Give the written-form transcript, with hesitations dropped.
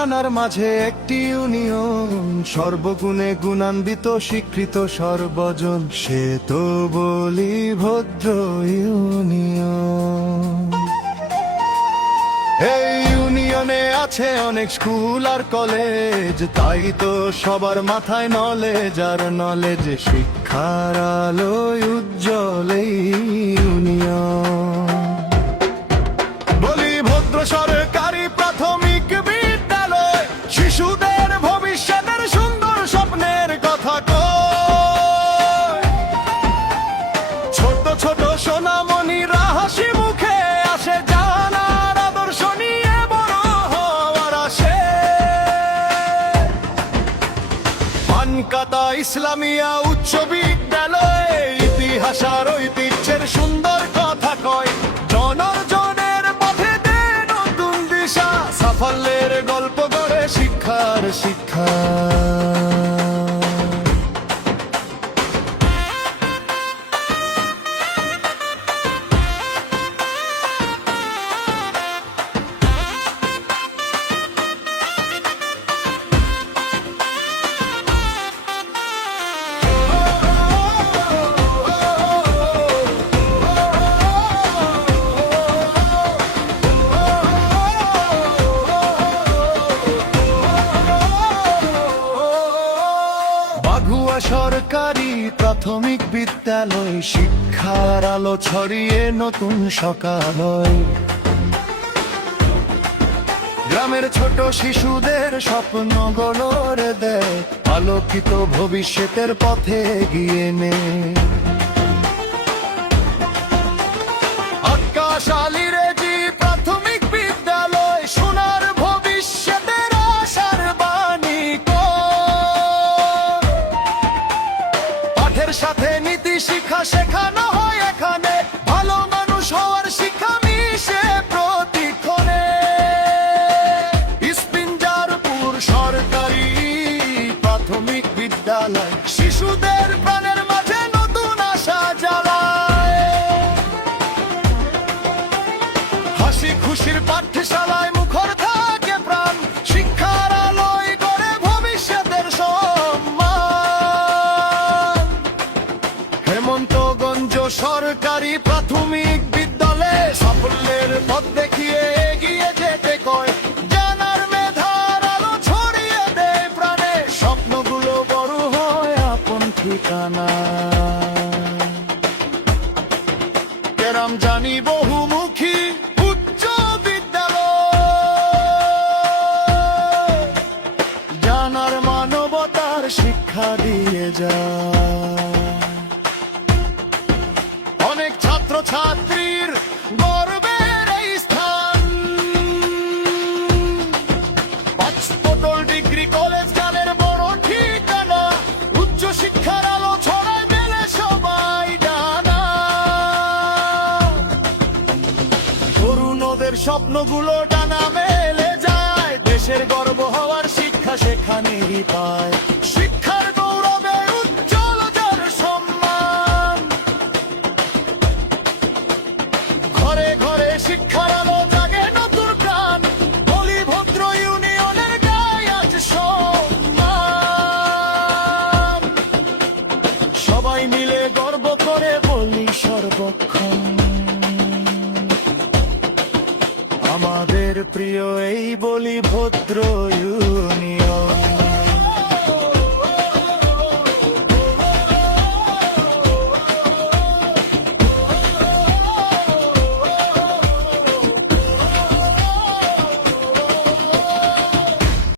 থানার মাঝে একটি ইউনিয়ন, সর্বগুণে গুণান্বিত স্বীকৃত সর্বজন, সে তো বলি ভদ্র ইউনিয়ন। এই ইউনিয়নে আছে অনেক স্কুল আর কলেজ, তাই তো সবার মাথায় নলেজ আর নলেজ। শিক্ষার আলোয় উজ্জ্বল এই ইউনিয়ন। বলি ভদ্র সরকারি প্রাথমিক বিদ্যালয়, শিশুদের ভবিষ্যতের সুন্দর স্বপ্নের কথা কয়। ছোট ছোট সোনামণিরা হাসি মুখে আসে, জানার আদর্শ নিয়ে বড় হওয়ার আসে। পানকাতা ইসলামিয়া উচ্চ বিদ্যালয়, ইতিহাস আর ঐতিহ্যের সুন্দর কথা কয়। জনর্জনের পথে দে নতুন দিশা, সাফল্যের গল্প গড়ে শিক্ষার শিক্ষা। সরকারি প্রাথমিক বিদ্যালয়, শিক্ষার আলো ছড়িয়ে নতুন সকালয়। গ্রামের ছোট শিশুদের স্বপ্ন গড়ে দেয়, আলোকিত ভবিষ্যতের পথে এগিয়ে নে। আকাশ আলীর জি প্রাথমিক বিদ্যালয়, সোনার ভবিষ্যতের আশার বাণী পাঠের সাথে নীতি শিক্ষা শেখানো হয় এখানে, ভালো মানুষ হওয়ার শিক্ষা মিশে প্রতিক্ষণে। ইস্পিঞ্জারপুর সরকারি প্রাথমিক বিদ্যালয়, শিশুদের প্রাণের মাঝে নতুন আশা জ্বালায়। হাসি খুশির পাঠশালায় মুখর থাকে প্রাণ, শিক্ষার আলোয় গড়ে ভবিষ্যতের সম্মান। হেমন্তগঞ্জ সরকারি প্রাথমিক বিদ্যালয়ে, সাফল্যের পথ দেখিয়ে এগিয়ে যেতে কয়। জানার মেধার আলো ছড়িয়ে দেয় প্রাণে, স্বপ্নগুলো বড় হয় আপন ঠিকানা। কেরাম জানি বহুমুখী উচ্চ বিদ্যালয়, জানার মানবতার শিক্ষা দিয়ে যায়। অনেক ছাত্র ছাত্রীর গর্বের এই স্থান, পাঁচপোটল ডিগ্রি কলেজ গানের বড় ঠিকানা। উচ্চ শিক্ষার আলো ছড়ায় মেলে সবাই জানা, তরুণদের স্বপ্নগুলো ডানা মেলে যায়। দেশের গর্ব হওয়ার শিক্ষা সেখানেই পায়, শিক্ষার গৌরবে উজ্জ্বল যার সম্মান। ঘরে ঘরে শিক্ষার আলো জাগে নতুন প্রাণ, বলি ভদ্র ইউনিয়নের গায়ে আজ সম্মান। সবাই মিলে গর্ব করে বলি সর্বক্ষণ, আমাদের প্রিয় এই বলি ভদ্র ইউনিয়ন।